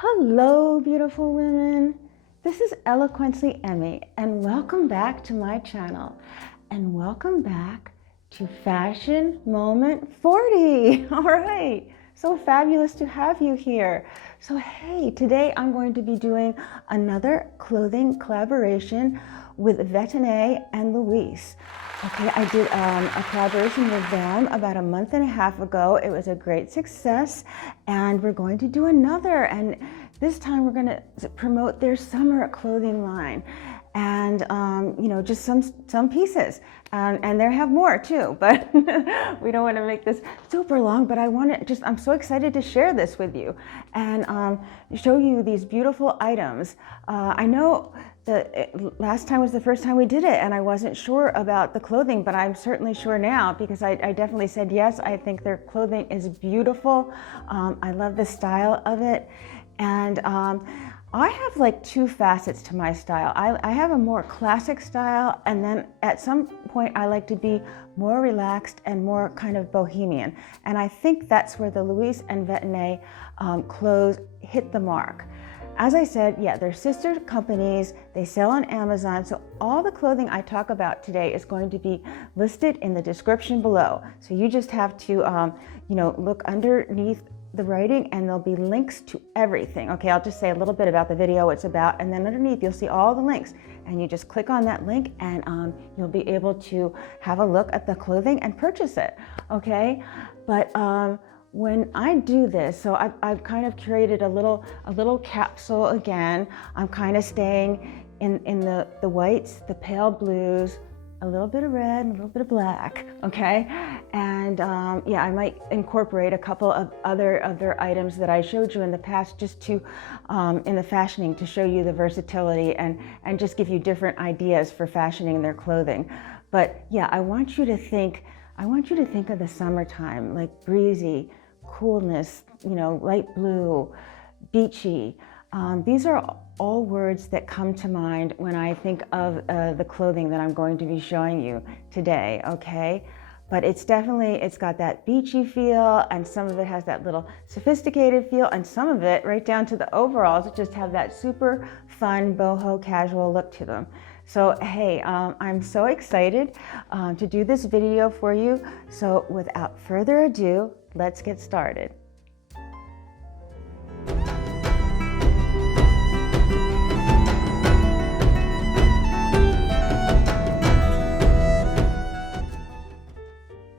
Hello, beautiful women. This is Eloquently Emmie, and welcome back to my channel. And welcome back to Fashion Moment 40. All right, so fabulous to have you here. So hey, today I'm going to be doing another clothing collaboration with Vetinee and Luyeess. Okay, I did a collaboration with them about a month and a half ago. It was a great success, and we're going to do another. And this time we're going to promote their summer clothing line, and you know, just some pieces. And they have more too, but we don't want to make this super long. But I'm so excited to share this with you and show you these beautiful items. I know last time was the first time we did it, and I wasn't sure about the clothing, but I'm certainly sure now because I definitely said yes. I think their clothing is beautiful. I love the style of it, and I have like two facets to my style. I have a more classic style, and then at some point I like to be more relaxed and more kind of bohemian. And I think that's where the Luyeess and Vetinee clothes hit the mark. As I said, yeah, they're sister companies. They sell on Amazon. So all the clothing I talk about today is going to be listed in the description below. So you just have to, you know, look underneath the writing and there'll be links to everything. Okay, I'll just say a little bit about the video it's about, and then underneath you'll see all the links, and you just click on that link and you'll be able to have a look at the clothing and purchase it. Okay, but when I do this, so I've kind of curated a little capsule again. I'm kind of staying in the whites, the pale blues, a little bit of red and a little bit of black, okay? And yeah, I might incorporate a couple of other items that I showed you in the past, just to, in the fashioning, to show you the versatility and just give you different ideas for fashioning their clothing. But yeah, I want you to think of the summertime, like breezy, coolness, you know, light blue, beachy. These are all words that come to mind when I think of the clothing that I'm going to be showing you today, okay? But it's got that beachy feel, and some of it has that little sophisticated feel, and some of it, right down to the overalls, just have that super fun boho casual look to them. So hey, I'm so excited to do this video for you. So without further ado, let's get started.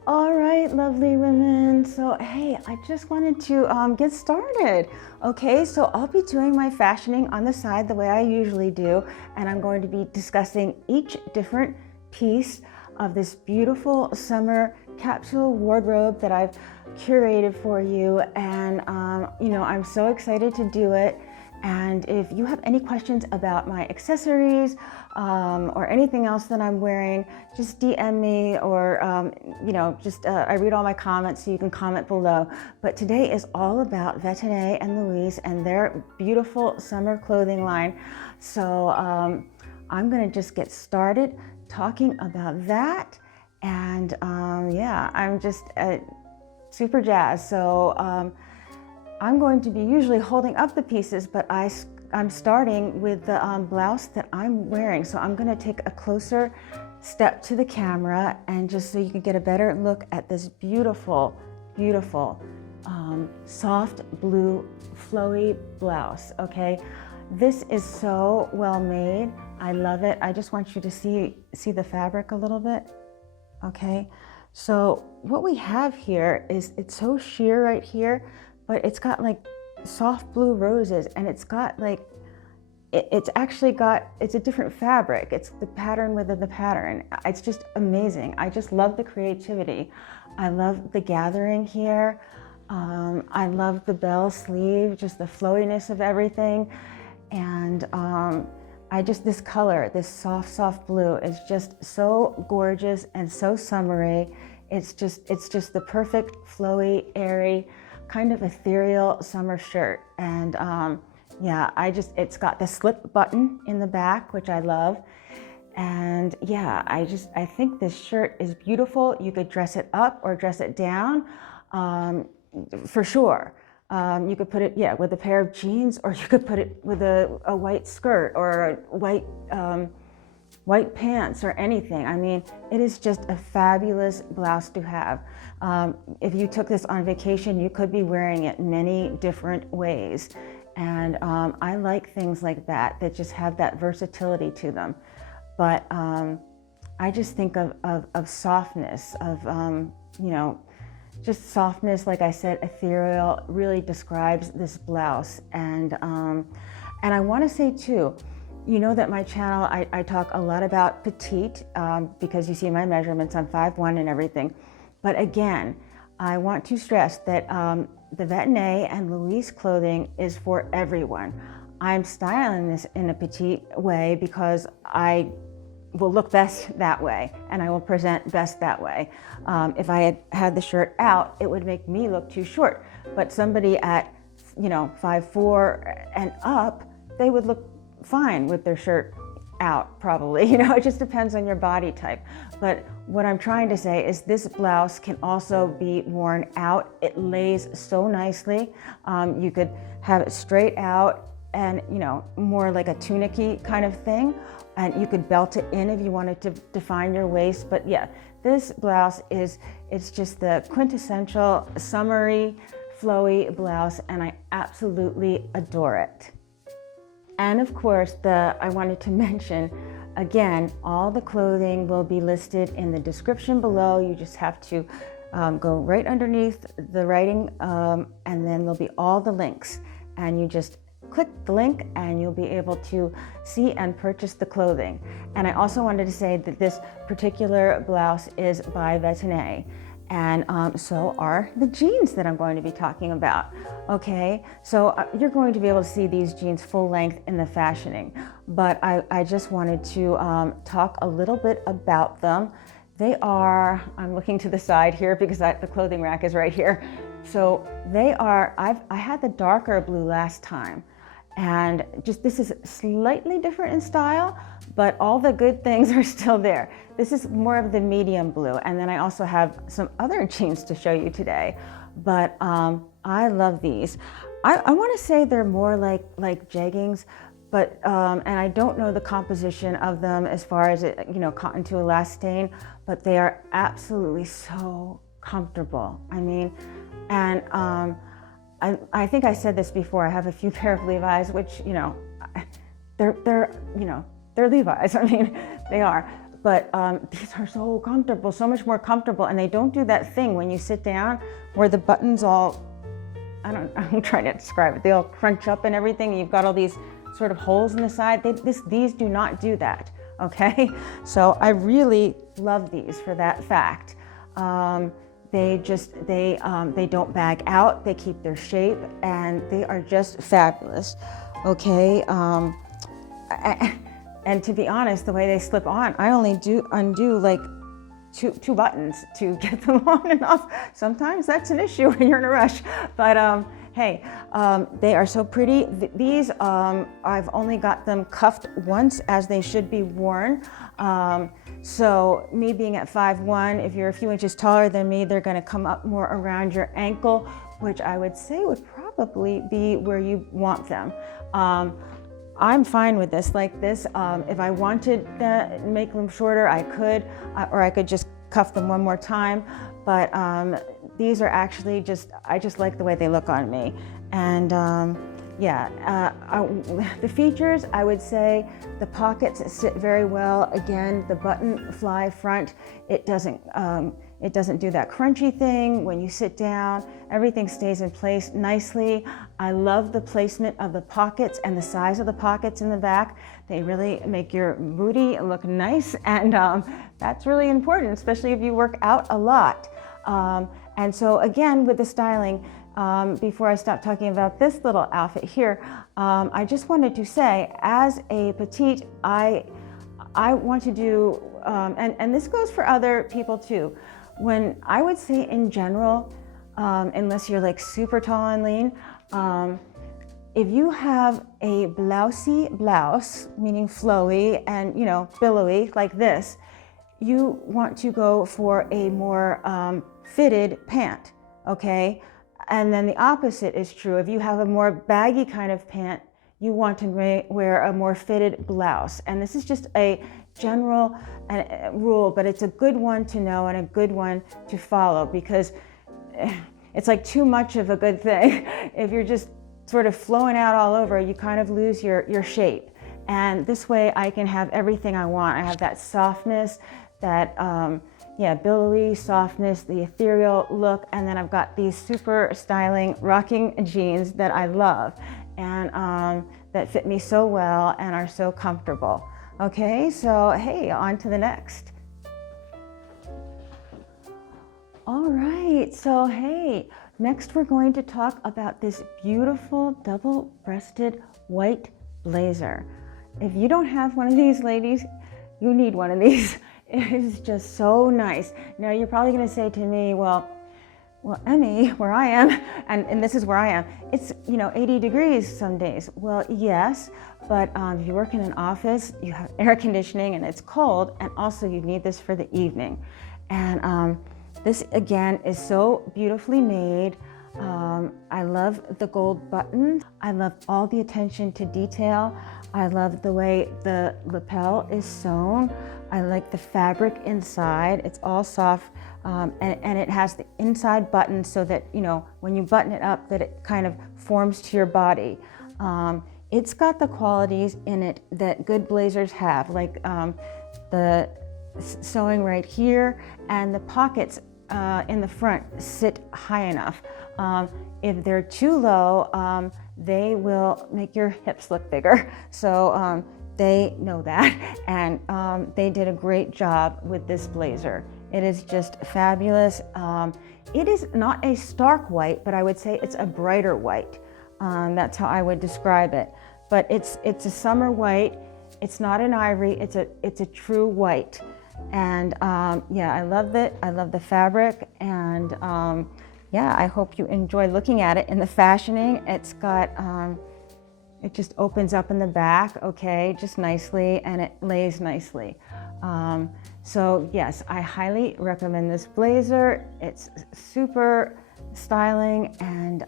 All right, lovely women. So hey, I just wanted to get started. Okay, so I'll be doing my fashioning on the side the way I usually do, and I'm going to be discussing each different piece of this beautiful summer capsule wardrobe that I've curated for you. And you know, I'm so excited to do it. And if you have any questions about my accessories or anything else that I'm wearing, just DM me, or you know, just I read all my comments, so you can comment below. But today is all about Vetinee and Luyeess and their beautiful summer clothing line. So I'm gonna just get started talking about that. And yeah, I'm just super jazzed. So I'm going to be usually holding up the pieces, but I'm starting with the blouse that I'm wearing. So I'm going to take a closer step to the camera, and just so you can get a better look at this beautiful, beautiful soft blue flowy blouse. Okay, this is so well made. I love it. I just want you to see the fabric a little bit. Okay, so what we have here is, it's so sheer right here, but it's got like soft blue roses, and it's got like, it's a different fabric. It's the pattern within the pattern. It's just amazing. I just love the creativity. I love the gathering here. I love the bell sleeve, just the flowiness of everything. And this color, this soft blue is just so gorgeous and so summery. It's just the perfect flowy, airy, kind of ethereal summer shirt. And yeah, it's got the slip button in the back, which I love. And yeah, I think this shirt is beautiful. You could dress it up or dress it down, for sure. You could put it, yeah, with a pair of jeans, or you could put it with a white skirt or a white pants or anything. I mean, it is just a fabulous blouse to have. If you took this on vacation, you could be wearing it many different ways. And I like things like that just have that versatility to them. But I just think of softness, of, you know, just softness. Like I said, ethereal really describes this blouse. And I want to say too, you know that my channel, I talk a lot about petite because you see my measurements, I'm 5'1" and everything. But again, I want to stress that the Vetinee and Luyeess clothing is for everyone. I'm styling this in a petite way because I will look best that way and I will present best that way. If I had the shirt out, it would make me look too short. But somebody at, you know, 5'4" and up, they would look fine with their shirt out, probably. You know, it just depends on your body type. But what I'm trying to say is this blouse can also be worn out. It lays so nicely. You could have it straight out and, you know, more like a tunic-y kind of thing. And you could belt it in if you wanted to define your waist. But yeah, this blouse it's just the quintessential summery, flowy blouse, and I absolutely adore it. And of course, I wanted to mention, again, all the clothing will be listed in the description below. You just have to go right underneath the writing, and then there'll be all the links. And you just click the link and you'll be able to see and purchase the clothing. And I also wanted to say that this particular blouse is by Vetinee. And so are the jeans that I'm going to be talking about. Okay, so you're going to be able to see these jeans full length in the fashioning, but I just wanted to talk a little bit about them. They are, I'm looking to the side here because the clothing rack is right here. So they are, I had the darker blue last time, and just this is slightly different in style, but all the good things are still there. This is more of the medium blue, and then I also have some other jeans to show you today. But I love these. I want to say they're more like jeggings, but and I don't know the composition of them as far as it, you know, cotton to elastane, but they are absolutely so comfortable. I mean, and I think I said this before. I have a few pair of Levi's, which, you know, they're you know, they're Levi's. I mean, they are. But these are so comfortable, so much more comfortable, and they don't do that thing when you sit down where the buttons all, I'm trying to describe it, they all crunch up and everything, and you've got all these sort of holes in the side. These do not do that, okay? So I really love these for that fact. They don't bag out, they keep their shape, and they are just fabulous, okay? And to be honest, the way they slip on, I only undo like two buttons to get them on and off. Sometimes that's an issue when you're in a rush. But hey, they are so pretty. These, I've only got them cuffed once, as they should be worn. So me being at 5'1", if you're a few inches taller than me, they're gonna come up more around your ankle, which I would say would probably be where you want them. I'm fine with this like this. If I wanted to make them shorter, I could, or I could just cuff them one more time. But these are actually I just like the way they look on me. And yeah, the features, I would say the pockets sit very well. Again, the button fly front, it doesn't do that crunchy thing when you sit down. Everything stays in place nicely. I love the placement of the pockets and the size of the pockets in the back. They really make your booty look nice, and that's really important, especially if you work out a lot. And so again, with the styling, before I stop talking about this little outfit here, I just wanted to say, as a petite, I want to do, and this goes for other people too, when I would say in general, unless you're like super tall and lean, if you have a blousey blouse, meaning flowy and, you know, billowy like this, you want to go for a more fitted pant, okay? And then the opposite is true. If you have a more baggy kind of pant, you want to wear a more fitted blouse. And this is just a general rule, but it's a good one to know and a good one to follow, because it's like too much of a good thing. If you're just sort of flowing out all over, you kind of lose your shape. And this way I can have everything I want. I have that softness, that billowy softness, the ethereal look, and then I've got these super styling rocking jeans that I love, and that fit me so well and are so comfortable. Okay, so hey, on to the next. All right, so hey, next we're going to talk about this beautiful double-breasted white blazer. If you don't have one of these, ladies, you need one of these. It is just so nice. Now you're probably gonna say to me, well, Emmie, where I am, and this is where I am, it's 80 degrees some days. Well, yes, but if you work in an office, you have air conditioning and it's cold, and also you need this for the evening. And this again is so beautifully made. I love the gold buttons. I love all the attention to detail. I love the way the lapel is sewn. I like the fabric inside. It's all soft, and it has the inside button so that, when you button it up, that it kind of forms to your body. It's got the qualities in it that good blazers have, like the sewing right here, and the pockets in the front sit high enough. If they're too low, they will make your hips look bigger. So they know that, and they did a great job with this blazer. It is just fabulous. It is not a stark white, but I would say it's a brighter white. That's how I would describe it. But it's a summer white. It's not an ivory. It's a true white. And yeah, I love it. I love the fabric, and yeah, I hope you enjoy looking at it in the fashioning. It's got, it just opens up in the back, okay, just nicely, and it lays nicely. So yes, I highly recommend this blazer. It's super styling, and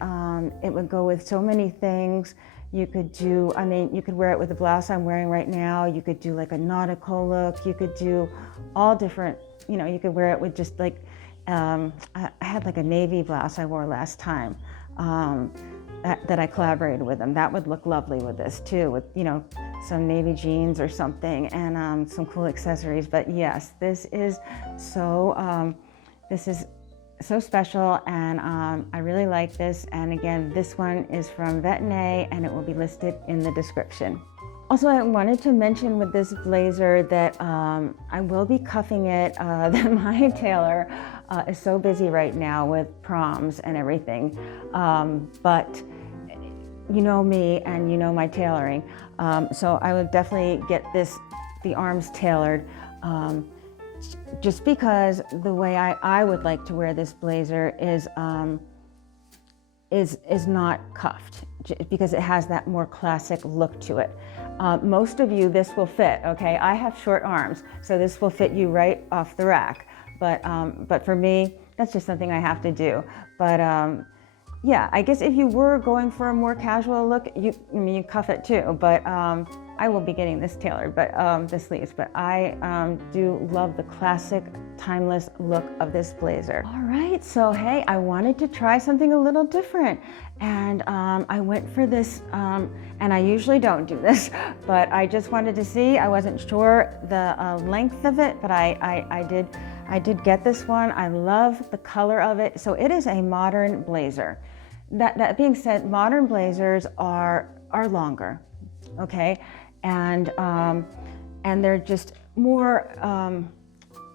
it would go with so many things. You could do, you could wear it with the blouse I'm wearing right now. You could do like a nautical look. You could do all different, you could wear it with just like, I had like a navy blouse I wore last time that I collaborated with them. That would look lovely with this too, with some navy jeans or something, and some cool accessories. But yes, this is so special, and I really like this. And again, this one is from Vetinee, and it will be listed in the description. Also, I wanted to mention with this blazer that I will be cuffing it. My tailor is so busy right now with proms and everything, but you know me and you know my tailoring, so I would definitely get the arms tailored, just because the way I would like to wear this blazer is not cuffed, because it has that more classic look to it. Most of you, this will fit, okay? I have short arms, so this will fit you right off the rack. But for me, that's just something I have to do. But yeah, I guess if you were going for a more casual look, you cuff it too. But I will be getting this tailored, but the sleeves. But I do love the classic, timeless look of this blazer. All right, so hey, I wanted to try something a little different, and I went for this. And I usually don't do this, but I just wanted to see. I wasn't sure the length of it, but I did get this one. I love the color of it. So it is a modern blazer. That being said, modern blazers are longer, okay, and they're just more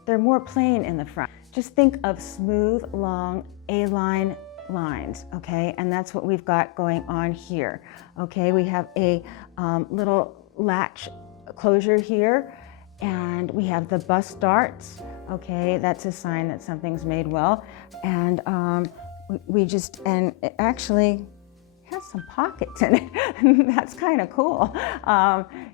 they're more plain in the front. Just think of smooth, long A-line lines, okay, and that's what we've got going on here. Okay, we have a little latch closure here, and we have the bust darts. Okay, that's a sign that something's made well, and and it actually has some pockets in it. That's kind of cool.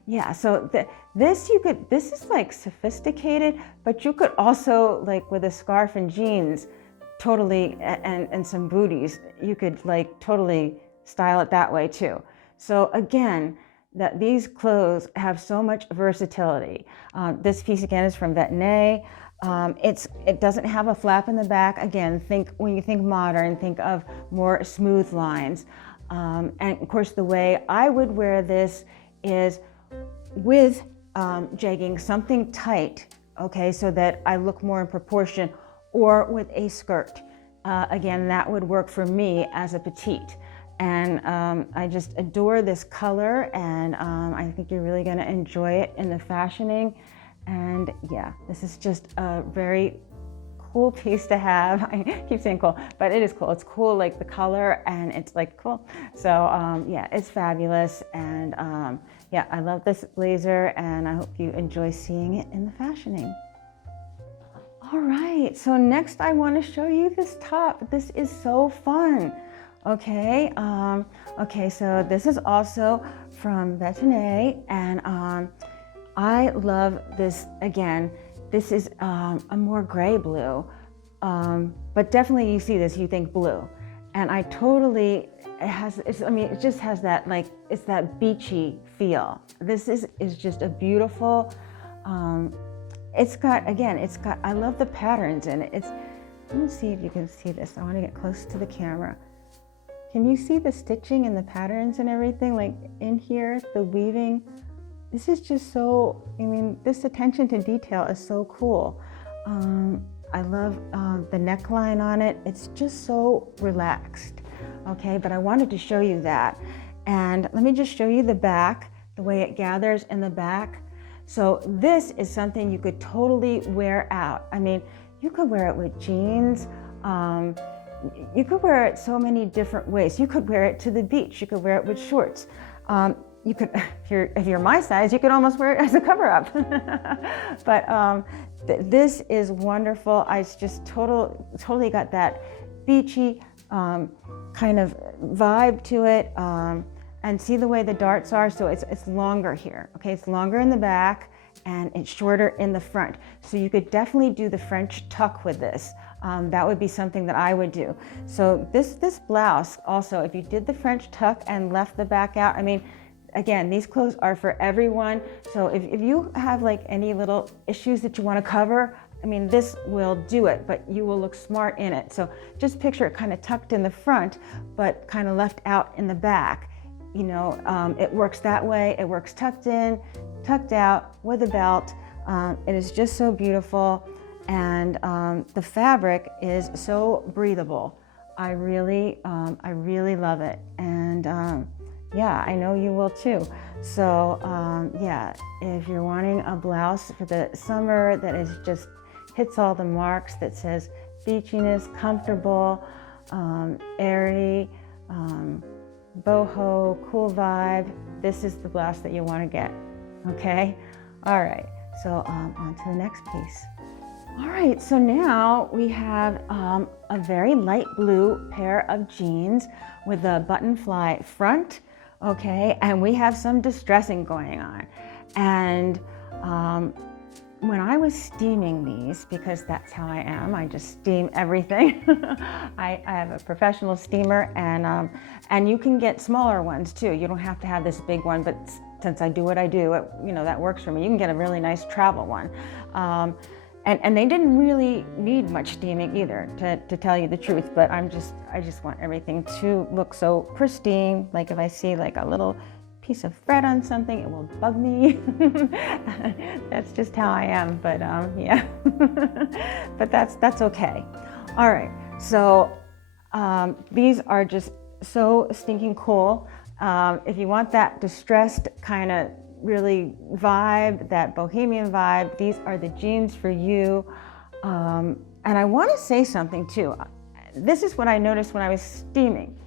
Yeah, so this is like sophisticated, but you could also, like with a scarf and jeans, totally, and some booties, you could like totally style it that way too. So again, that these clothes have so much versatility. This piece again is from Vetinee. It doesn't have a flap in the back. Again, when you think modern, think of more smooth lines. And of course, the way I would wear this is with jegging, something tight, okay, so that I look more in proportion, or with a skirt. Again, that would work for me as a petite. And I just adore this color, and I think you're really gonna enjoy it in the fashioning. And yeah, this is just a very cool piece to have. I keep saying cool, but it is cool. It's cool, like the color, and it's like cool. So yeah, it's fabulous. And yeah, I love this blazer, and I hope you enjoy seeing it in the fashioning. All right, so next I want to show you this top. This is so fun. Okay, okay, so this is also from Vetinee, and I love this. Again, this is a more gray blue, but definitely you see this, you think blue, and I totally, it just has that, like, it's that beachy feel. This is just a beautiful, I love the patterns in it. Let me see if you can see this. I want to get close to the camera. Can you see the stitching and the patterns and everything, like in here, the weaving? This is just so, this attention to detail is so cool. I love the neckline on it. It's just so relaxed, okay? But I wanted to show you that. And let me just show you the back, the way it gathers in the back. So this is something you could totally wear out. You could wear it with jeans. You could wear it so many different ways. You could wear it to the beach. You could wear it with shorts. You could, if you're my size, you could almost wear it as a cover-up. But this is wonderful. I just totally got that beachy kind of vibe to it. And see the way the darts are? So it's longer here, okay? It's longer in the back, and it's shorter in the front. So you could definitely do the French tuck with this. That would be something that I would do. So this blouse also, if you did the French tuck and left the back out, again, these clothes are for everyone. So if you have like any little issues that you want to cover, this will do it, but you will look smart in it. So just picture it kind of tucked in the front, but kind of left out in the back. It works that way. It works tucked in, tucked out with a belt. It is just so beautiful. And the fabric is so breathable. I really love it. And yeah, I know you will too. So yeah, if you're wanting a blouse for the summer that is just hits all the marks, that says beachiness, comfortable, airy, boho, cool vibe, this is the blouse that you want to get. Okay? All right, so on to the next piece. All right, so now we have a very light blue pair of jeans with a button fly front, okay? And we have some distressing going on. And when I was steaming these, because that's how I am, I just steam everything. I have a professional steamer, and you can get smaller ones too. You don't have to have this big one, but since I do what I do, that works for me. You can get a really nice travel one. And they didn't really need much steaming either, to tell you the truth, but I just want everything to look so pristine. Like if I see like a little piece of thread on something, it will bug me. That's just how I am, but yeah. But that's okay. All right, so these are just so stinking cool. If you want that distressed kind of really vibe, that bohemian vibe, these are the jeans for you. And I want to say something too. This is what I noticed when I was steaming.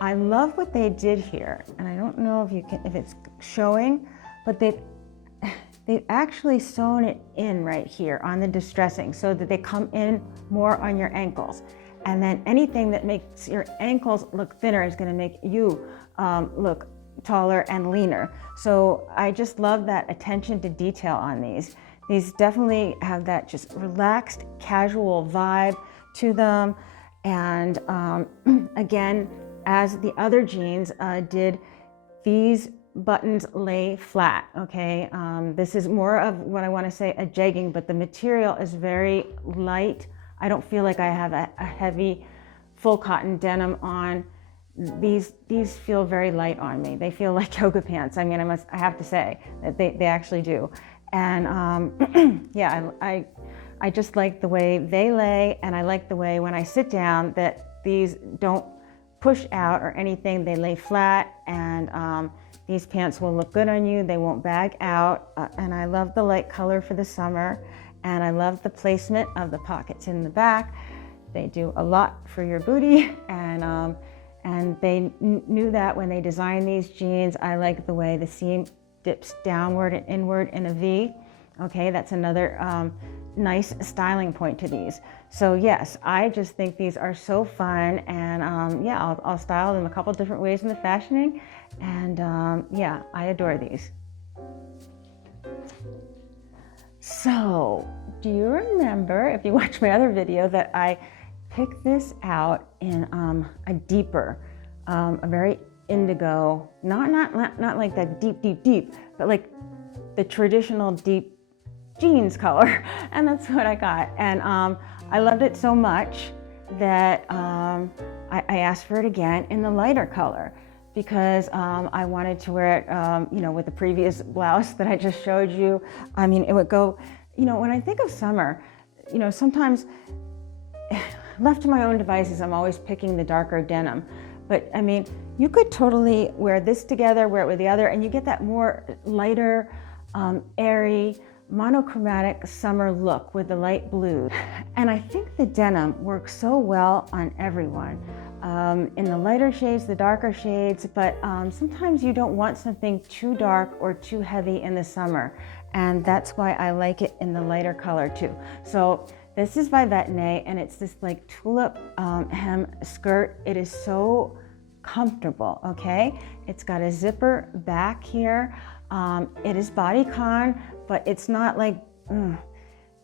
I love what they did here, and I don't know if it's showing, but they've actually sewn it in right here on the distressing so that they come in more on your ankles. And then anything that makes your ankles look thinner is going to make you look taller and leaner. So I just love that attention to detail on these. These definitely have that just relaxed, casual vibe. to them. And again, as the other jeans did, these buttons lay flat, okay? This is more of what I want to say a jegging, but the material is very light. I don't feel like I have a heavy full cotton denim on. These feel very light on me. They feel like yoga pants. I mean, I have to say that they actually do. And yeah, I just like the way they lay, and I like the way when I sit down that these don't push out or anything. They lay flat, and these pants will look good on you. They won't bag out. And I love the light color for the summer, and I love the placement of the pockets in the back. They do a lot for your booty, and they knew that when they designed these jeans. I like the way the seam dips downward and inward in a V. Okay, that's another nice styling point to these. So yes, I just think these are so fun, and yeah, I'll style them a couple different ways in the fashioning, and yeah, I adore these. So, do you remember, if you watched my other video, that I picked this out in a deeper, a very indigo, not like that deep, but like the traditional deep jeans color, and that's what I got. And I loved it so much that I asked for it again in the lighter color, because I wanted to wear it, you know, with the previous blouse that I just showed you. I mean, it would go, you know, when I think of summer, you know, sometimes left to my own devices, I'm always picking the darker denim. But I mean, you could totally wear this together, wear it with the other, and you get that more lighter, airy, monochromatic summer look with the light blue. And I think the denim works so well on everyone. In the lighter shades, the darker shades, but sometimes you don't want something too dark or too heavy in the summer. And that's why I like it in the lighter color too. So this is by Vetinee, and it's this like tulip hem skirt. It is so comfortable, okay? It's got a zipper back here. It is bodycon, but it's not like,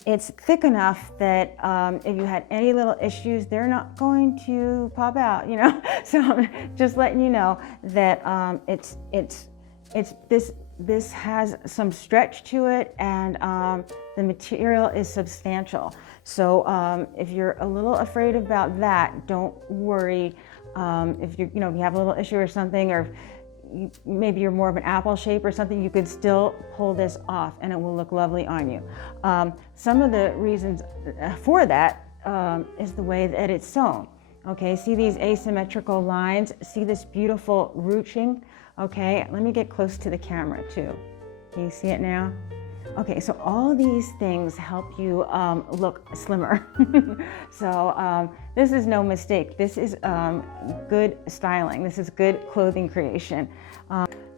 it's thick enough that if you had any little issues, they're not going to pop out, you know? So I'm just letting you know that this has some stretch to it, and the material is substantial. So if you're a little afraid about that, don't worry. If you have a little issue or something, or maybe you're more of an apple shape or something, you could still pull this off and it will look lovely on you. Some of the reasons for that is the way that it's sewn. Okay, see these asymmetrical lines? See this beautiful ruching? Okay, let me get close to the camera too. Can you see it now? Okay, so all these things help you look slimmer. So this is no mistake. This is good styling. This is good clothing creation.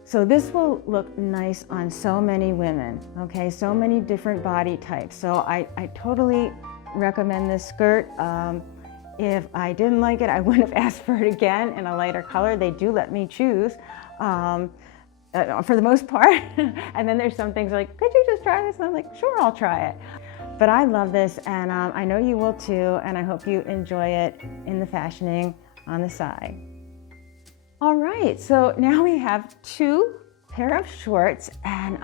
So this will look nice on so many women, okay? So many different body types. So I totally recommend this skirt. If I didn't like it, I wouldn't have asked for it again in a lighter color. They do let me choose. For the most part. And then there's some things like, could you just try this? And I'm like, sure, I'll try it. But I love this, and I know you will too, and I hope you enjoy it in the fashioning on the side. All right, so now we have two pair of shorts, and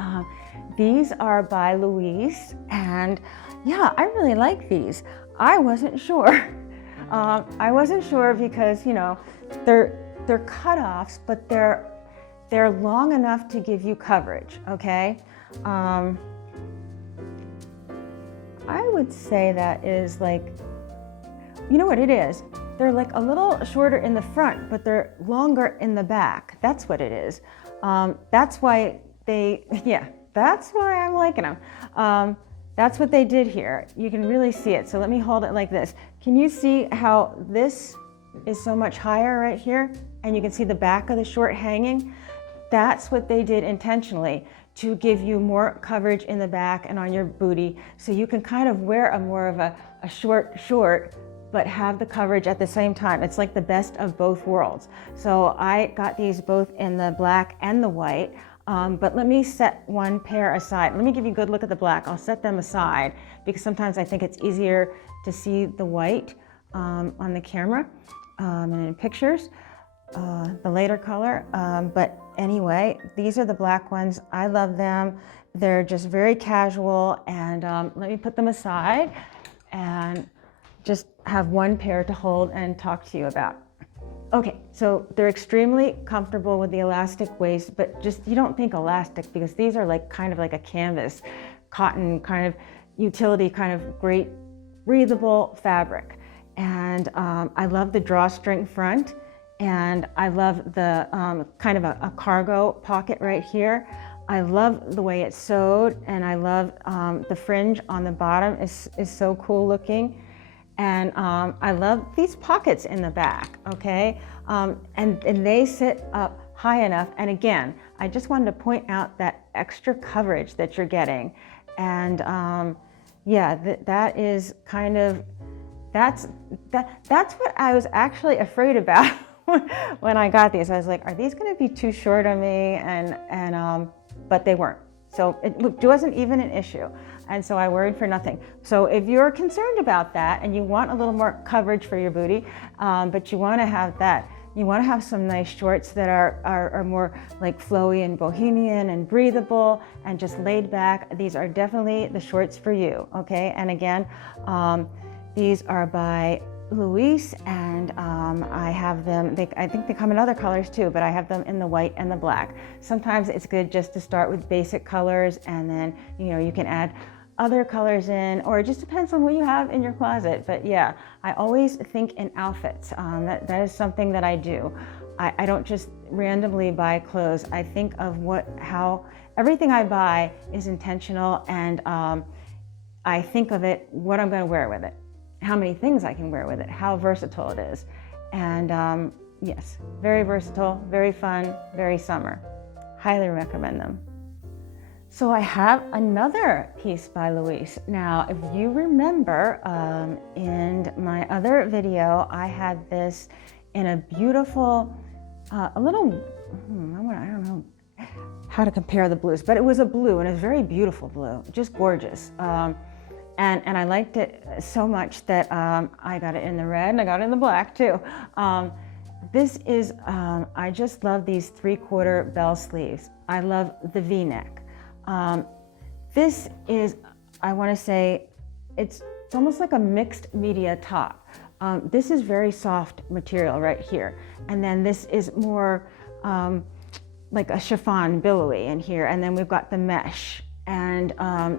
these are by Luyeess, and yeah, I really like these. I wasn't sure. I wasn't sure because, you know, they're cutoffs, but they're long enough to give you coverage, okay? I would say that is like, you know what it is? They're like a little shorter in the front, but they're longer in the back. That's what it is. That's why that's why I'm liking them. That's what they did here. You can really see it. So let me hold it like this. Can you see how this is so much higher right here? And you can see the back of the short hanging. That's what they did intentionally, to give you more coverage in the back and on your booty, so you can kind of wear a more of a short, but have the coverage at the same time. It's like the best of both worlds. So I got these both in the black and the white, but let me set one pair aside. Let me give you a good look at the black. I'll set them aside because sometimes I think it's easier to see the white. on the camera and in pictures, the later color. But anyway, these are the black ones. I love them. They're just very casual, and let me put them aside and just have one pair to hold and talk to you about. Okay, so they're extremely comfortable with the elastic waist, but just you don't think elastic because these are like kind of like a canvas, cotton kind of utility, kind of great breathable fabric. And I love the drawstring front, and I love the kind of a cargo pocket right here. I love the way it's sewed, and I love the fringe on the bottom is so cool looking. And I love these pockets in the back, okay? And they sit up high enough. And again, I just wanted to point out that extra coverage that you're getting. And yeah, that is kind of, that's what I was actually afraid about when I got these. I was like, are these gonna be too short on me? But they weren't. So it wasn't even an issue. And so I worried for nothing. So if you're concerned about that and you want a little more coverage for your booty, but you want to have that, you want to have some nice shorts that are more like flowy and bohemian and breathable and just laid back, these are definitely the shorts for you, okay? And again, these are by Luyeess, and I have them, I think they come in other colors too, but I have them in the white and the black. Sometimes it's good just to start with basic colors, and then you can add other colors in, or it just depends on what you have in your closet. But yeah, I always think in outfits. That is something that I do. I don't just randomly buy clothes. I think of how everything I buy is intentional, and I think of it, what I'm going to wear with it, how many things I can wear with it, how versatile it is. And yes, very versatile, very fun, very summer. Highly recommend them. So I have another piece by Luyeess. Now, if you remember, in my other video, I had this in a beautiful, a little, I don't know how to compare the blues, but it was a blue, and it was a very beautiful blue, just gorgeous. And I liked it so much that I got it in the red, and I got it in the black too. This is, I just love these 3/4 bell sleeves. I love the V-neck. This is, I want to say, it's almost like a mixed media top. This is very soft material right here. And then this is more like a chiffon billowy in here. And then we've got the mesh. And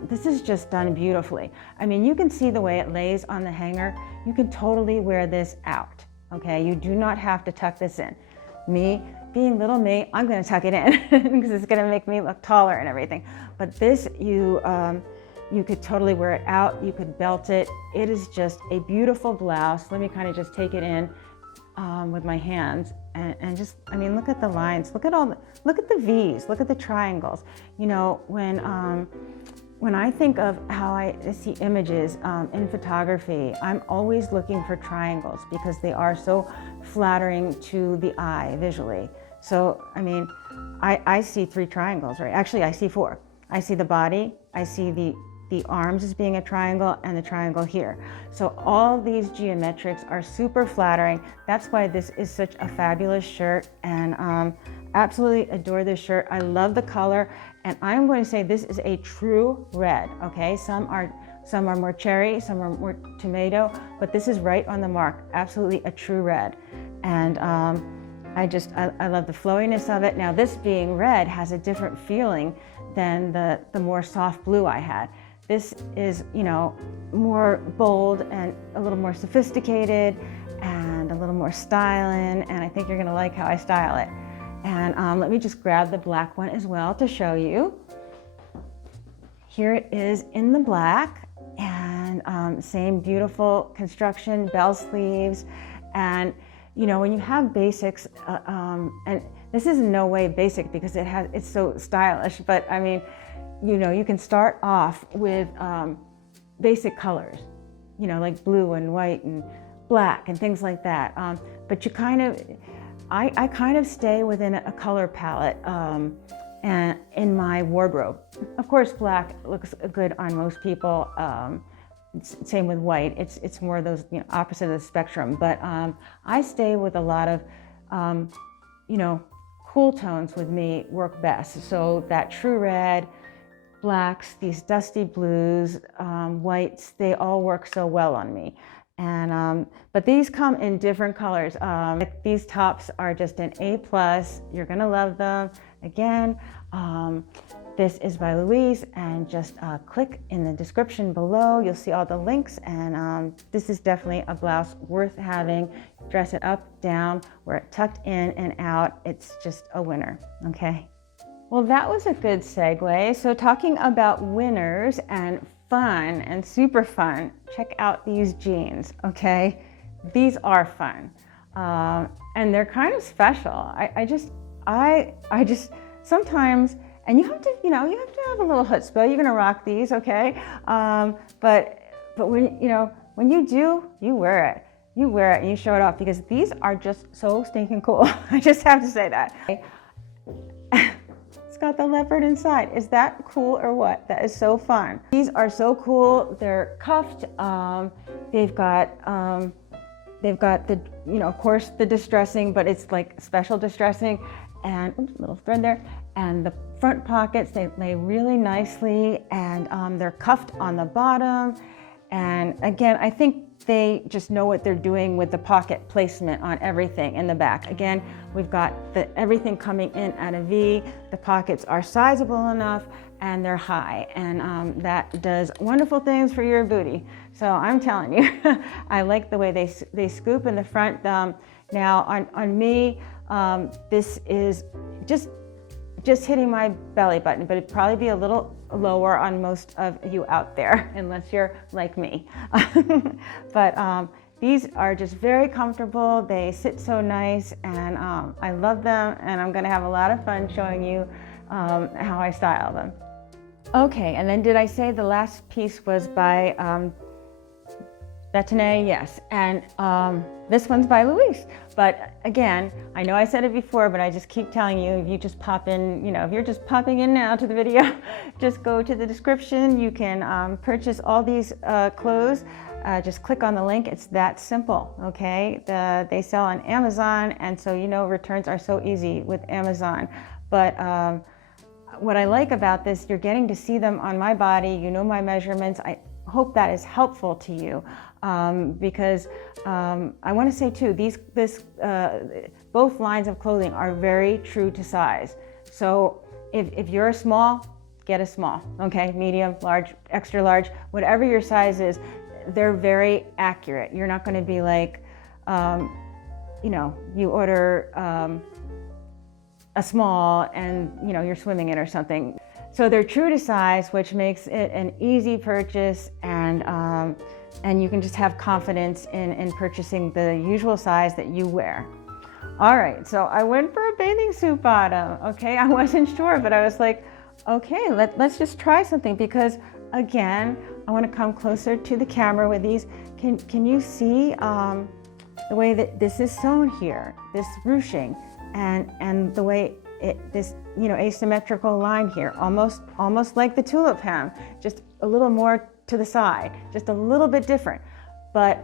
this is just done beautifully. I mean, you can see the way it lays on the hanger. You can totally wear this out, okay? You do not have to tuck this in. Me, being little me, I'm gonna tuck it in because it's gonna make me look taller and everything. But this, you could totally wear it out. You could belt it. It is just a beautiful blouse. Let me kind of just take it in with my hands and just, I mean, look at the lines. Look at the V's. Look at the triangles. You know, when I think of how I see images in photography, I'm always looking for triangles because they are so flattering to the eye visually. So, I mean, I see 3 triangles, right? Actually, I see 4. I see the body, I see the arms as being a triangle, and the triangle here. So all these geometrics are super flattering. That's why this is such a fabulous shirt, and absolutely adore this shirt. I love the color, and I'm going to say this is a true red, okay? Some are more cherry, some are more tomato, but this is right on the mark. Absolutely a true red. And I love the flowiness of it. Now, this being red has a different feeling than the more soft blue I had. This is, more bold and a little more sophisticated and a little more styling, and I think you're gonna like how I style it. And let me just grab the black one as well to show you. Here it is in the black, and same beautiful construction, bell sleeves. And when you have basics, and this is in no way basic because it's so stylish, but I mean, you can start off with basic colors, like blue and white and black and things like that. But you I kind of stay within a color palette and in my wardrobe. Of course, black looks good on most people, Same with white. It's more those, you know, opposite of the spectrum. But I stay with a lot of, you know, cool tones with me work best. So that true red, blacks, these dusty blues, whites, they all work so well on me. And but these come in different colors. These tops are just an A+. You're gonna love them. Again, this is by Luyeess, and just click in the description below. You'll see all the links, and this is definitely a blouse worth having. Dress it up, down, wear it tucked in and out. It's just a winner, okay? Well, that was a good segue. So talking about winners and fun and super fun, check out these jeans, okay? These are fun, and they're kind of special. I just sometimes, and you have to, you know, you have to have a little chutzpah. You're gonna rock these, okay? But when, you know, when you do, you wear it. You wear it and you show it off, because these are just so stinking cool. I just have to say that. It's got the leopard inside. Is that cool or what? That is so fun. These are so cool. They're cuffed. They've got the, you know, of course, the distressing, but it's like special distressing, and oops, little thread there. And the front pockets, they lay really nicely, and they're cuffed on the bottom. And again, I think they just know what they're doing with the pocket placement on everything in the back. Again, we've got everything coming in at a V. The pockets are sizable enough, and they're high, and that does wonderful things for your booty. So I'm telling you, I like the way they scoop in the front. Now on me, this is just hitting my belly button, but it'd probably be a little lower on most of you out there, unless you're like me. But these are just very comfortable. They sit so nice, and I love them, and I'm gonna have a lot of fun showing you how I style them. Okay, and then did I say the last piece was by Vetinee? Yes, and this one's by Luyeess. But again, I know I said it before, but I just keep telling you, if you just pop in, you know, if you're just popping in now to the video, just go to the description. You can purchase all these clothes. Just click on the link. It's that simple, okay? They sell on Amazon, and so, you know, returns are so easy with Amazon. But what I like about this, you're getting to see them on my body. You know my measurements. I hope that is helpful to you, because I want to say too, both lines of clothing are very true to size. So if you're a small, get a small, okay? Medium, large, extra large, whatever your size is, they're very accurate. You're not going to be like, you know, you order a small and, you know, you're swimming in or something. So they're true to size, which makes it an easy purchase, and you can just have confidence in purchasing the usual size that you wear. All right, so I went for a bathing suit bottom, okay? I wasn't sure, but I was like, okay, let's just try something, because again, I want to come closer to the camera with these. Can you see the way that this is sewn here, this ruching, and the way this, you know, asymmetrical line here, almost like the Tulip hem, just a little more to the side, just a little bit different. But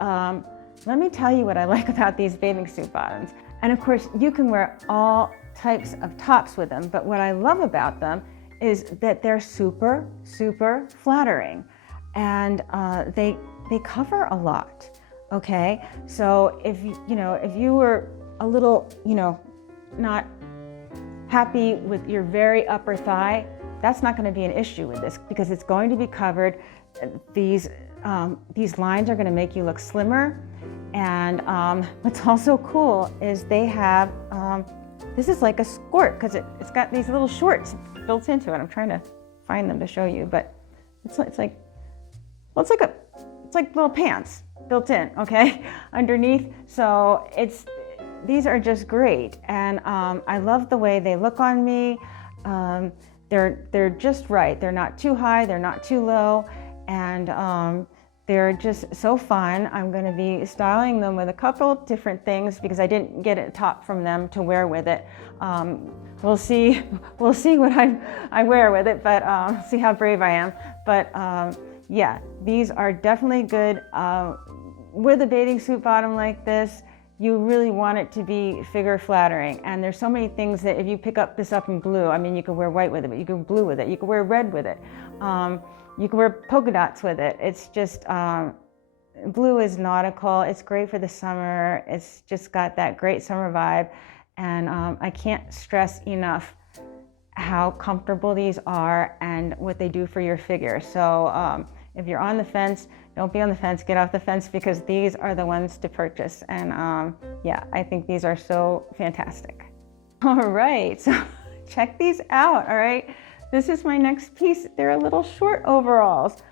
let me tell you what I like about these bathing suit bottoms. And of course, you can wear all types of tops with them, but what I love about them is that they're super, super flattering, and they cover a lot, okay? So if you were a little, you know, not happy with your very upper thigh, that's not going to be an issue with this, because it's going to be covered. These lines are going to make you look slimmer, and what's also cool is they have this is like a skirt, because it's got these little shorts built into it. I'm trying to find them to show you, but it's like little pants built in, okay, underneath. So these are just great, and I love the way they look on me. They're just right. They're not too high, they're not too low, and they're just so fun. I'm going to be styling them with a couple different things, because I didn't get a top from them to wear with it. We'll see what I wear with it, but see how brave I am. But yeah, these are definitely good. With a bathing suit bottom like this, you really want it to be figure flattering. And there's so many things that if you pick this up in blue, I mean, you could wear white with it, but you could blue with it, you could wear red with it. You can wear polka dots with it. It's just, blue is nautical. It's great for the summer. It's just got that great summer vibe. And I can't stress enough how comfortable these are and what they do for your figure. So if you're on the fence, don't be on the fence, get off the fence, because these are the ones to purchase. And yeah, I think these are so fantastic. All right, so check these out, all right? This is my next piece. They're a little short overalls.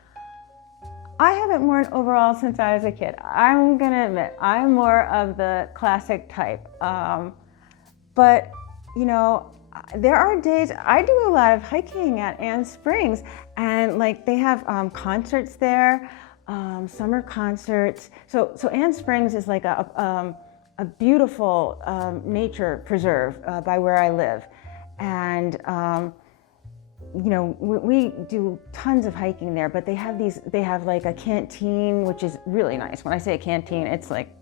I haven't worn overalls since I was a kid. I'm gonna admit, I'm more of the classic type. But, you know, there are days, I do a lot of hiking at Ann Springs, and like they have concerts there, summer concerts. So Ann Springs is like a beautiful nature preserve by where I live. And you know, we do tons of hiking there, but they have like a canteen, which is really nice. When I say a canteen, it's like,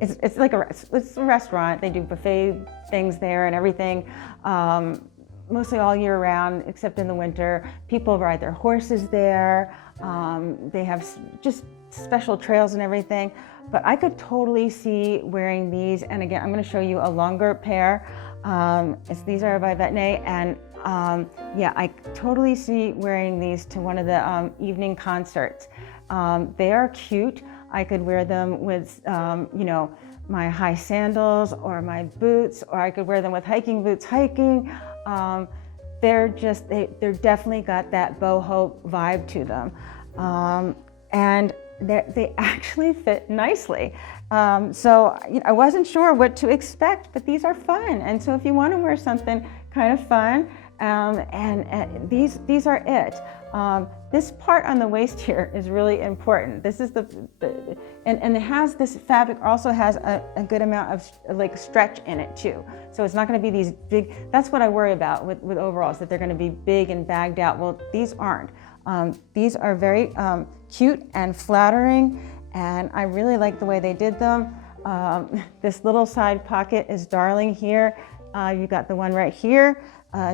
it's like it's a restaurant. They do buffet things there and everything, mostly all year round, except in the winter. People ride their horses there. They have just special trails and everything. But I could totally see wearing these. And again, I'm going to show you a longer pair. These are by Vetinee, and yeah, I totally see wearing these to one of the evening concerts. They are cute. I could wear them with, you know, my high sandals or my boots, or I could wear them with hiking boots hiking. They're definitely got that boho vibe to them. And they actually fit nicely. So you know, I wasn't sure what to expect, but these are fun. And so if you want to wear something kind of fun, and these are it. This part on the waist here is really important. This is and it has, this fabric also has a good amount of like stretch in it too. So it's not going to be these big, that's what I worry about with overalls, that they're going to be big and bagged out. Well, these aren't. These are very cute and flattering, and I really like the way they did them. This little side pocket is darling here. You got the one right here,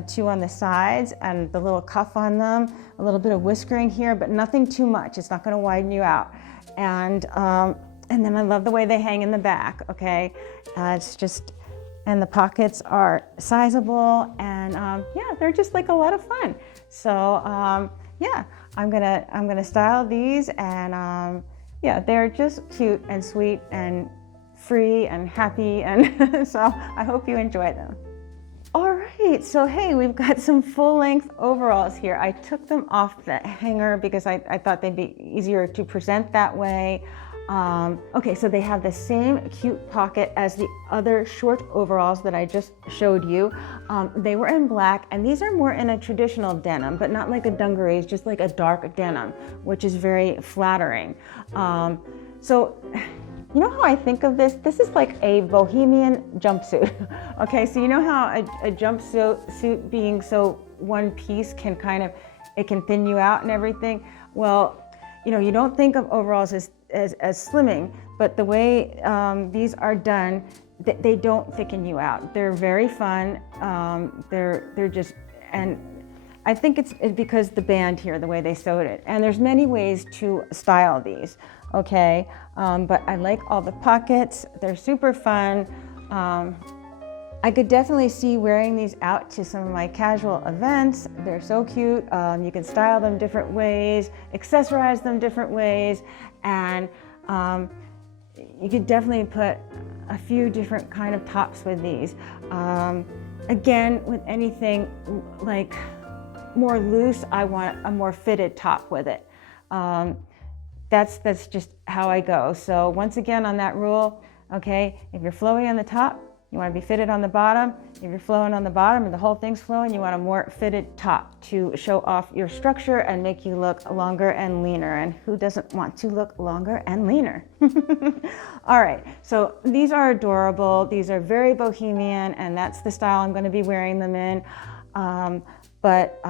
two on the sides, and the little cuff on them, a little bit of whiskering here, but nothing too much. It's not going to widen you out. And then I love the way they hang in the back, okay? It's just, and the pockets are sizable, and yeah, they're just like a lot of fun. So yeah, I'm gonna style these, and yeah, they're just cute and sweet and free and happy, and so I hope you enjoy them. All right, so hey, we've got some full-length overalls here. I took them off the hanger because I thought they'd be easier to present that way. Okay, so they have the same cute pocket as the other short overalls that I just showed you. They were in black, and these are more in a traditional denim, but not like a dungarees, just like a dark denim, which is very flattering. So, you know how I think of this? This is like a bohemian jumpsuit. Okay, so you know how a jumpsuit being so one piece can kind of, it can thin you out and everything? Well, you know, you don't think of overalls as slimming, but the way these are done, they don't thicken you out. They're very fun. They're just, and I think it's because the band here, the way they sewed it. And there's many ways to style these, okay? But I like all the pockets. They're super fun. I could definitely see wearing these out to some of my casual events. They're so cute. You can style them different ways, accessorize them different ways, and you could definitely put a few different kind of tops with these. Again, with anything like more loose, I want a more fitted top with it. That's just how I go. So once again, on that rule, okay, if you're flowy on the top, you want to be fitted on the bottom. If you're flowing on the bottom and the whole thing's flowing, you want a more fitted top to show off your structure and make you look longer and leaner. And who doesn't want to look longer and leaner? All right, so these are adorable. These are very bohemian, and that's the style I'm going to be wearing them in. but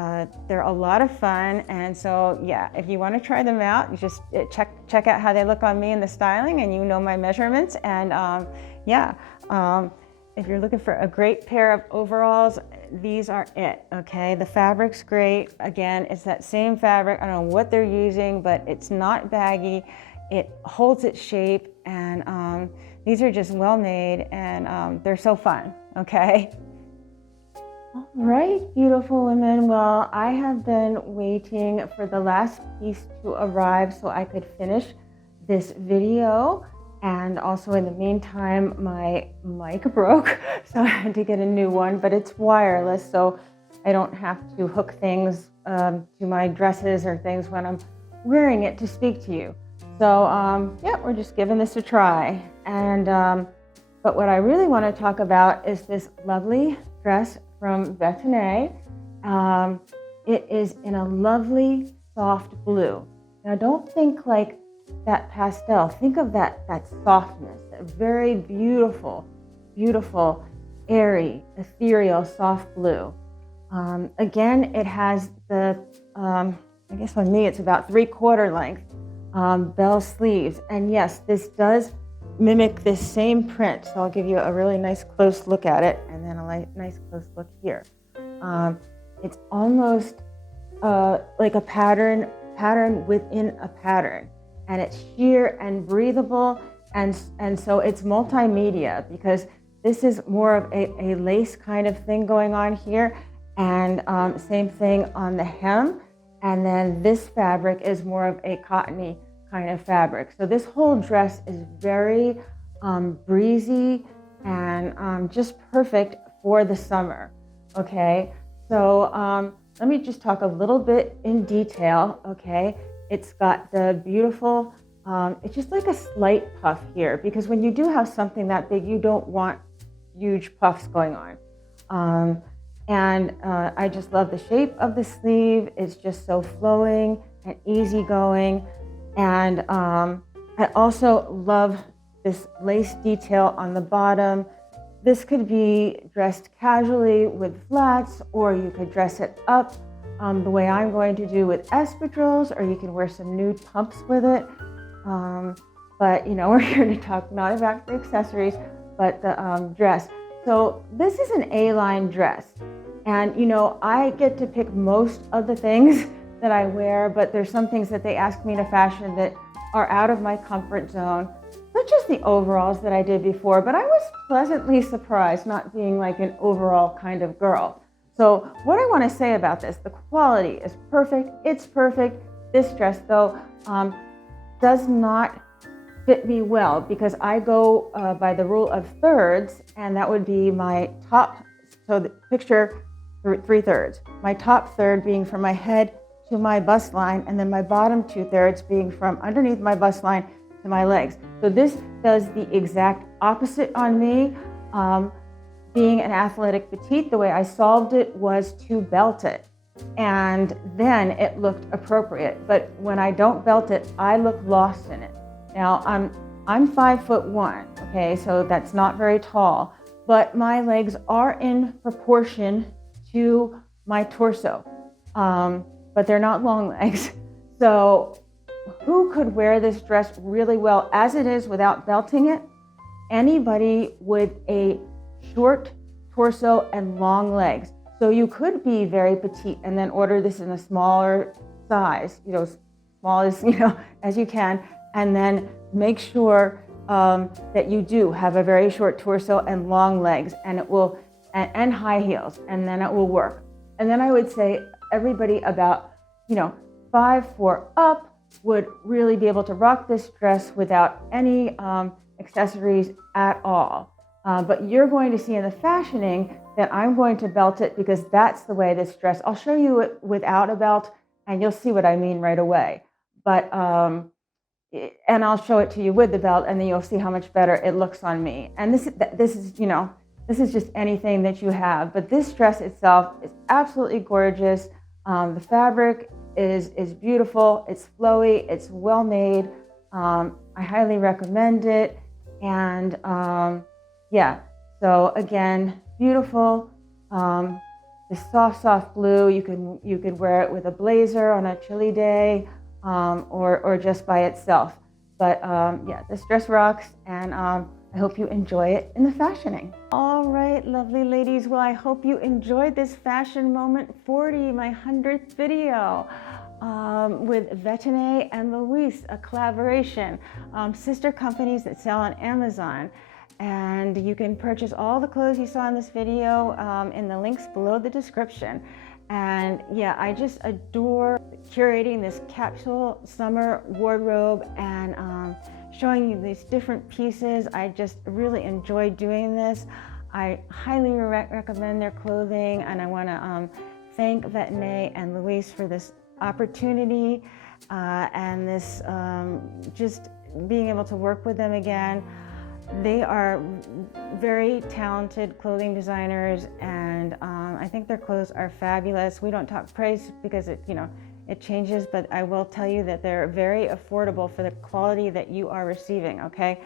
they're a lot of fun. And so, yeah, if you want to try them out, you just check out how they look on me in the styling, and you know my measurements. And if you're looking for a great pair of overalls, these are it, okay? The fabric's great. Again, it's that same fabric. I don't know what they're using, but it's not baggy. It holds its shape, and these are just well made, and they're so fun, okay? All right, beautiful women. Well, I have been waiting for the last piece to arrive so I could finish this video. And also in the meantime, my mic broke, so I had to get a new one, but it's wireless, so I don't have to hook things to my dresses or things when I'm wearing it to speak to you. So yeah, we're just giving this a try. And but what I really want to talk about is this lovely dress from Vetinee. It is in a lovely soft blue. Now don't think like that pastel, think of that softness, that very beautiful, airy, ethereal, soft blue. Again, it has the, I guess on me it's about 3/4 length bell sleeves. And yes, this does mimic this same print. So I'll give you a really nice close look at it, and then a nice close look here. It's almost like a pattern within a pattern. And it's sheer and breathable, and so it's multimedia, because this is more of a lace kind of thing going on here, and same thing on the hem, and then this fabric is more of a cottony kind of fabric. So this whole dress is very breezy and just perfect for the summer, okay? So let me just talk a little bit in detail, okay? It's got the beautiful, it's just like a slight puff here, because when you do have something that big, you don't want huge puffs going on. I just love the shape of the sleeve. It's just so flowing and easygoing. And I also love this lace detail on the bottom. This could be dressed casually with flats, or you could dress it up the way I'm going to do with espadrilles, or you can wear some nude pumps with it. But you know, we're here to talk not about the accessories, but the dress. So this is an A-line dress. And you know, I get to pick most of the things that I wear, but there's some things that they ask me to fashion that are out of my comfort zone, such as the overalls that I did before. But I was pleasantly surprised, not being like an overall kind of girl. So what I want to say about this, the quality is perfect. It's perfect. This dress, though, does not fit me well, because I go by the rule of thirds, and that would be my top. So the picture 3/3. My top third being from my head to my bust line, and then my bottom 2/3 being from underneath my bust line to my legs. So this does the exact opposite on me. Being an athletic petite, the way I solved it was to belt it, and then it looked appropriate. But when I don't belt it, I look lost in it. Now I'm 5'1", okay, so that's not very tall, but my legs are in proportion to my torso, but they're not long legs. So who could wear this dress really well as it is without belting it? Anybody with a short torso and long legs. So you could be very petite and then order this in a smaller size, you know, small as, you know, as you can, and then make sure that you do have a very short torso and long legs, and it will, and high heels, and then it will work. And then I would say everybody about, you know, 5'4" up would really be able to rock this dress without any accessories at all. But you're going to see in the fashioning that I'm going to belt it, because that's the way this dress, I'll show you it without a belt and you'll see what I mean right away. But, and I'll show it to you with the belt, and then you'll see how much better it looks on me. And this is, you know, this is just anything that you have, but this dress itself is absolutely gorgeous. The fabric is beautiful. It's flowy. It's well made. I highly recommend it. And yeah, so again, beautiful, this soft blue. You could wear it with a blazer on a chilly day, or just by itself. But yeah, this dress rocks, and I hope you enjoy it in the fashioning. All right, lovely ladies. Well, I hope you enjoyed this Fashion Moment 40, my 100th video. With Vetinee and Luyeess, a collaboration, sister companies that sell on Amazon. And you can purchase all the clothes you saw in this video in the links below the description. And yeah, I just adore curating this capsule summer wardrobe and showing you these different pieces. I just really enjoy doing this. I highly recommend their clothing, and I want to thank Vetinee and Luyeess for this opportunity and this just being able to work with them again. They are very talented clothing designers, and I think their clothes are fabulous. We don't talk price because it changes, but I will tell you that they're very affordable for the quality that you are receiving, okay?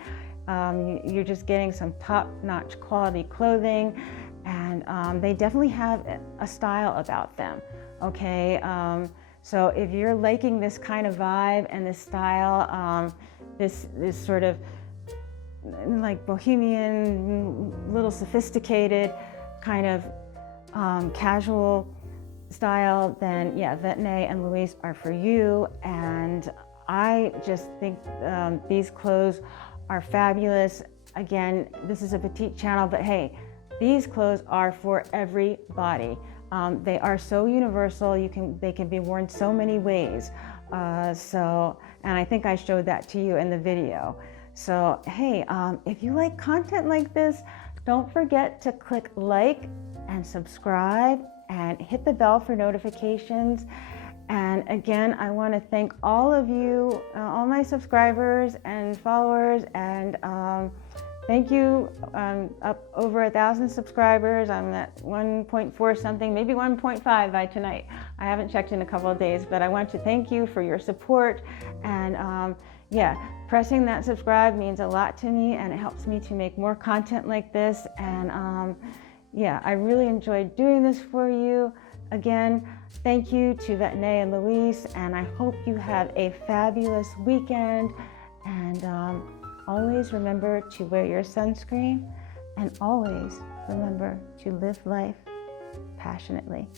You're just getting some top-notch quality clothing, and they definitely have a style about them, okay? So if you're liking this kind of vibe and this style, this sort of like bohemian, little sophisticated kind of casual style, then yeah, Vetinee and Luyeess are for you. And I just think these clothes are fabulous. Again, this is a petite channel, but hey, these clothes are for everybody. They are so universal. They can be worn so many ways. And I think I showed that to you in the video. So hey, if you like content like this, don't forget to click like and subscribe and hit the bell for notifications. And again, I want to thank all of you, all my subscribers and followers, and thank you. Up over 1,000 subscribers. I'm at 1.4 something, maybe 1.5 by tonight. I haven't checked in a couple of days, but I want to thank you for your support. And yeah, pressing that subscribe means a lot to me, and it helps me to make more content like this. And yeah, I really enjoyed doing this for you. Again, thank you to Vetinee and Luyeess, and I hope you have a fabulous weekend. And always remember to wear your sunscreen, and always remember to live life passionately.